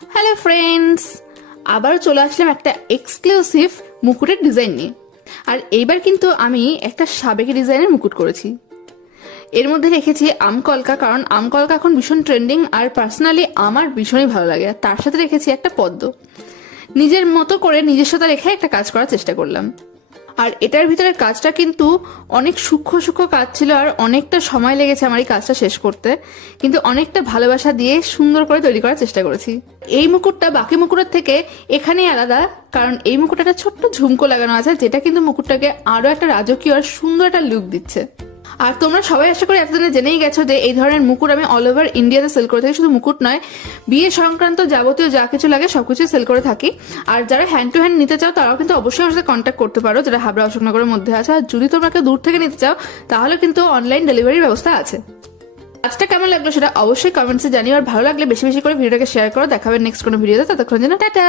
Hello friends, আবার চলে আসলাম একটা এক্সক্লুসিভ মুকুটের ডিজাইন নিয়ে। আর এইবার কিন্তু আমি একটা সাবেকি ডিজাইনের মুকুট করেছি। এর মধ্যে রেখেছি আমকলকা, কারণ আমকলকা এখন ভীষণ ট্রেন্ডিং আর পার্সোনালি আমার ভীষণই ভালো লাগে। আর তার সাথে রেখেছি একটা পদ্ম। নিজের মতো করে নিজস্বতা রেখে একটা কাজ করার চেষ্টা করলাম। আর এটার ভিতরে কাজটা কিন্তু অনেক সূক্ষ্ম সূক্ষ্ম কাজ ছিল, আর অনেকটা সময় লেগেছে আমার এই কাজটা শেষ করতে, কিন্তু অনেকটা ভালোবাসা দিয়ে সুন্দর করে তৈরি করার চেষ্টা করেছি। এই মুকুটটা বাকি মুকুটের থেকে এখানেই আলাদা, কারণ এই মুকুটে একটা ছোট্ট ঝুমকো লাগানো আছে, যেটা কিন্তু মুকুটটাকে আরো একটা রাজকীয় আর সুন্দর একটা লুক দিচ্ছে। আর তোমরা সবাই আশা করি এতদিনে জেনেই গেছো যে এই ধরনের মুকুট আমি অল ওভার ইন্ডিয়াতে সেল করে থাকি। শুধু মুকুট নয়, বিয়ে সংক্রান্ত যাবতীয় যা কিছু লাগে সবকিছু সেল করে থাকি। আর যারা হ্যান্ড টু হ্যান্ড নিতে চাও তারাও কিন্তু অবশ্যই আমার সাথে কন্ট্যাক্ট করতে পারো, যেটা হাবড়া অশোকনগরের মধ্যে আছে। আর যদি তোমরা কেউ দূর থেকে নিতে চাও তাহলে কিন্তু অনলাইন ডেলিভারির ব্যবস্থা আছে। আজটা কেমন লাগলো সেটা অবশ্যই কমেন্টসে জানিও, আর ভালো লাগলে বেশি বেশি করে ভিডিওটাকে শেয়ার করো। দেখাবে নেক্সট কোনো ভিডিওতে, ততক্ষণ যেন টাটা।